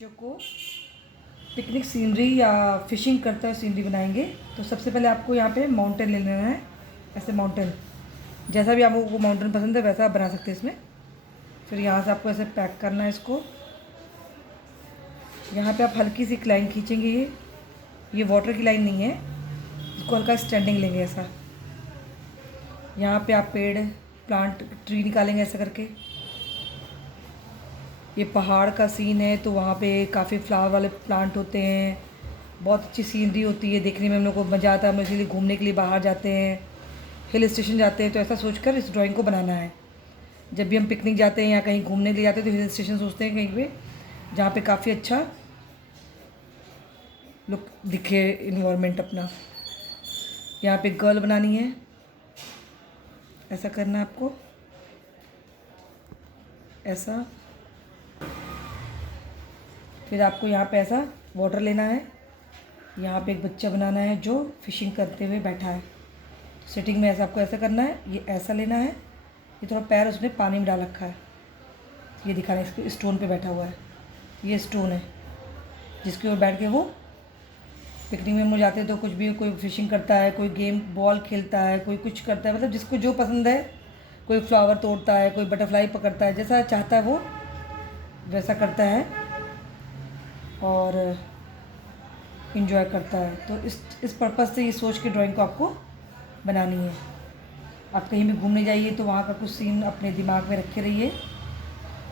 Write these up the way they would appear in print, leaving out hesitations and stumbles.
बच्चों को picnic scenery या फिशिंग करता है सीनरी बनाएंगे। तो सबसे पहले आपको यहाँ पे माउंटेन ले लेना है। ऐसे माउंटेन, जैसा भी आपको माउंटेन पसंद है वैसा आप बना सकते हैं इसमें। फिर यहाँ से आपको ऐसे पैक करना है इसको। यहाँ पे आप हल्की सी एक लाइन खींचेंगे। ये वाटर की लाइन नहीं है, इसको हल्का स्टैंडिंग लेंगे ऐसा। यहाँ पे आप पेड़ प्लांट ट्री निकालेंगे ऐसा करके। ये पहाड़ का सीन है तो वहाँ पे काफ़ी फ्लावर वाले प्लांट होते हैं, बहुत अच्छी सीनरी होती है, देखने में हम लोग को मज़ा आता है। हम इसीलिए घूमने के लिए बाहर जाते हैं, हिल स्टेशन जाते हैं। तो ऐसा सोचकर इस ड्राइंग को बनाना है। जब भी हम पिकनिक जाते हैं या कहीं घूमने के लिए जाते हैं तो हिल स्टेशन सोचते हैं कहीं पे जहाँ पे काफ़ी अच्छा लुक दिखे इन्वायरमेंट अपना। यहाँ पे गर्ल बनानी है, ऐसा करना है आपको, ऐसा। फिर आपको यहाँ पे ऐसा वाटर लेना है। यहाँ पे एक बच्चा बनाना है जो फिशिंग करते हुए बैठा है सिटिंग में। ऐसा आपको ऐसा करना है, ये ऐसा लेना है। ये थोड़ा पैर उसने पानी में डाल रखा है, ये दिखाना है। इसको स्टोन पे बैठा हुआ है, ये स्टोन है जिसके ऊपर बैठ के वो पिकनिक में हम लोग जाते हैं। तो कुछ भी, कोई फिशिंग करता है, कोई गेम बॉल खेलता है, कोई कुछ करता है, मतलब जिसको जो पसंद है। कोई फ्लावर तोड़ता है, कोई बटरफ्लाई पकड़ता है, जैसा चाहता है वो वैसा करता है और इन्जॉय करता है। तो इस पर्पज़ से ये सोच के ड्राइंग को आपको बनानी है। आप कहीं भी घूमने जाइए तो वहाँ का कुछ सीन अपने दिमाग में रखे रहिए।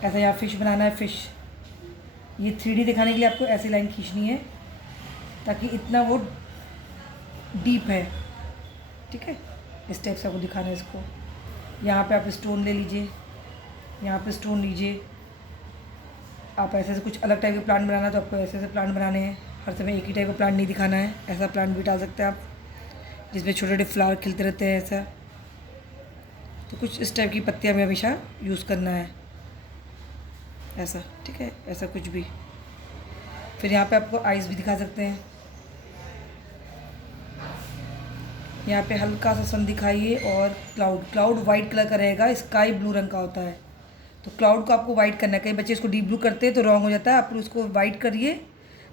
ऐसा यहाँ फिश बनाना है, फिश ये 3D दिखाने के लिए आपको ऐसी लाइन खींचनी है ताकि इतना वो डीप है, ठीक है। इस टाइप से आपको दिखाना है इसको। यहाँ पे आप स्टोन ले लीजिए, यहाँ पे स्टोन लीजिए। आप ऐसे से कुछ अलग टाइप के प्लांट बनाना तो आपको ऐसे प्लांट बनाने हैं। हर समय एक ही टाइप का प्लांट नहीं दिखाना है। ऐसा प्लांट भी डाल सकते हैं आप जिसमें छोटे छोटे फ्लावर खिलते रहते हैं ऐसा। तो कुछ इस टाइप की पत्तियाँ में हमेशा यूज़ करना है ऐसा, ठीक है। ऐसा कुछ भी। फिर यहाँ पे आपको आइस भी दिखा सकते हैं। यहाँ पे हल्का सा सन दिखाइए और क्लाउड वाइट कलर का रहेगा, स्काई ब्लू रंग का होता है। तो क्लाउड को आपको वाइट करना है। कई बच्चे इसको डीप ब्लू करते हैं तो रॉन्ग हो जाता है। आप उसको वाइट करिए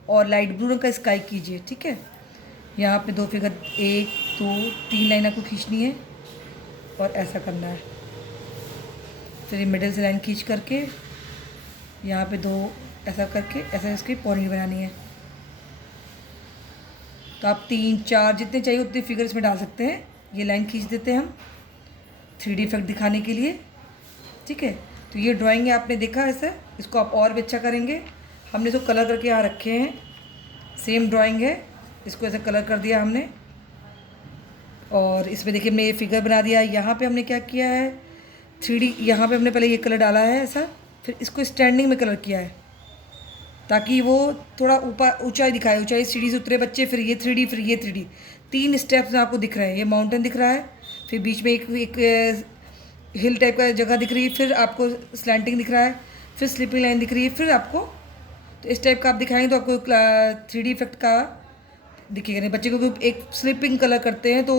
और लाइट ब्लू रंग का स्काई कीजिए, ठीक है। यहाँ पे 2 फिगर 1 2 3 लाइन आपको खींचनी है और ऐसा करना है। फिर ये मिडिल से लाइन खींच करके यहाँ पे 2 ऐसा करके ऐसा इसकी पॉइंट बनानी है। तो आप 3 4 जितने चाहिए उतने फिगर इसमें डाल सकते हैं। ये लाइन खींच देते हैं हम 3D इफेक्ट दिखाने के लिए, ठीक है। तो ये ड्राइंग है, आपने देखा ऐसा। इसको आप और भी अच्छा करेंगे। हमने इसको कलर करके यहाँ रखे हैं। सेम ड्राइंग है, इसको ऐसा कलर कर दिया हमने। और इसमें देखिए हमने ये फिगर बना दिया। यहाँ पे हमने क्या किया है, 3D यहाँ पे हमने पहले ये कलर डाला है ऐसा। फिर इसको स्टैंडिंग में कलर किया है ताकि वो थोड़ा ऊपर ऊंचाई दिखाए। ऊंचाई सीढ़ी से उतरे बच्चे, फिर ये 3D, फिर ये 3D। 3 स्टेप्स में आपको दिख रहे हैं। ये माउंटेन दिख रहा है, फिर बीच में एक हिल टाइप का जगह दिख रही है, फिर आपको स्लैंटिंग दिख रहा है, फिर स्लिपिंग लाइन दिख रही है, फिर आपको तो इस टाइप का आप दिखाएंगे तो आपको 3D इफेक्ट का दिखेगा नहीं। बच्चे को एक स्लिपिंग कलर करते हैं तो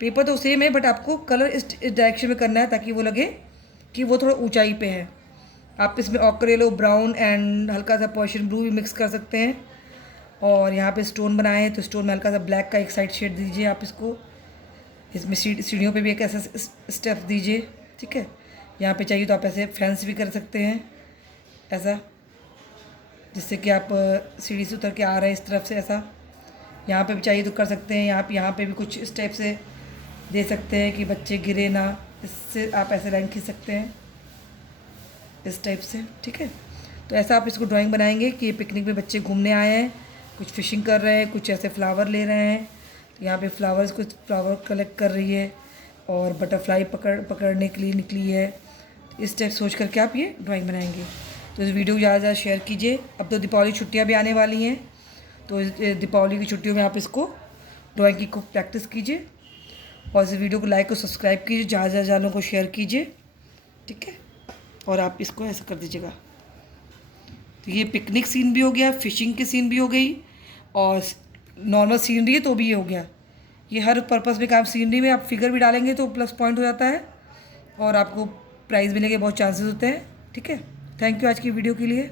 पेपर तो सेम है बट आपको कलर इस डायरेक्शन में करना है ताकि वो लगे कि वो थोड़ा ऊंचाई पे है। आप इसमें ऑकर येलो, ब्राउन एंड हल्का सा पर्शियन ब्लू भी मिक्स कर सकते हैं। और यहाँ पे स्टोन बनाए हैं तो स्टोन में हल्का सा ब्लैक का एक साइड शेड दीजिए आप इसको। इसमें सीढ़ियों पे भी एक ऐसा स्टेप दीजिए, ठीक है। यहाँ पे चाहिए तो आप ऐसे फैंस भी कर सकते हैं ऐसा, जिससे कि आप सीढ़ी से उतर के आ रहे हैं इस तरफ से ऐसा। यहाँ पे भी चाहिए तो कर सकते हैं। यहाँ पे भी कुछ इस टाइप से दे सकते हैं कि बच्चे गिरे ना। इससे आप ऐसे लाइन खींच सकते हैं इस टाइप से, ठीक है। तो ऐसा आप इसको ड्राइंग बनाएंगे कि ये पिकनिक में बच्चे घूमने आए हैं, कुछ फिशिंग कर रहे हैं, कुछ ऐसे फ्लावर ले रहे हैं। तो यहाँ पे फ्लावर्स, कुछ फ्लावर कलेक्ट कर रही है और बटरफ्लाई पकड़ने के लिए निकली है। तो इस टाइप सोच करके आप ये ड्राइंग बनाएंगे। तो इस वीडियो को ज़्यादा से ज़्यादा शेयर कीजिए। अब तो दीपावली छुट्टियाँ भी आने वाली हैं, तो इस दीपावली की छुट्टियों में आप इसको ड्राइंग की खूब प्रैक्टिस कीजिए और इस वीडियो को लाइक और सब्सक्राइब कीजिए, ज़्यादा से ज़्यादा लोगों को शेयर कीजिए, ठीक है। और आप इसको ऐसा कर दीजिएगा। तो ये पिकनिक सीन भी हो गया, फिशिंग की सीन भी हो गई और नॉर्मल सीनरी है तो भी ये हो गया। ये हर पर्पज़ में काम। सीनरी में आप फिगर भी डालेंगे तो प्लस पॉइंट हो जाता है और आपको प्राइज़ मिलने के बहुत चांसेस होते हैं, ठीक है। थैंक यू आज की वीडियो के लिए।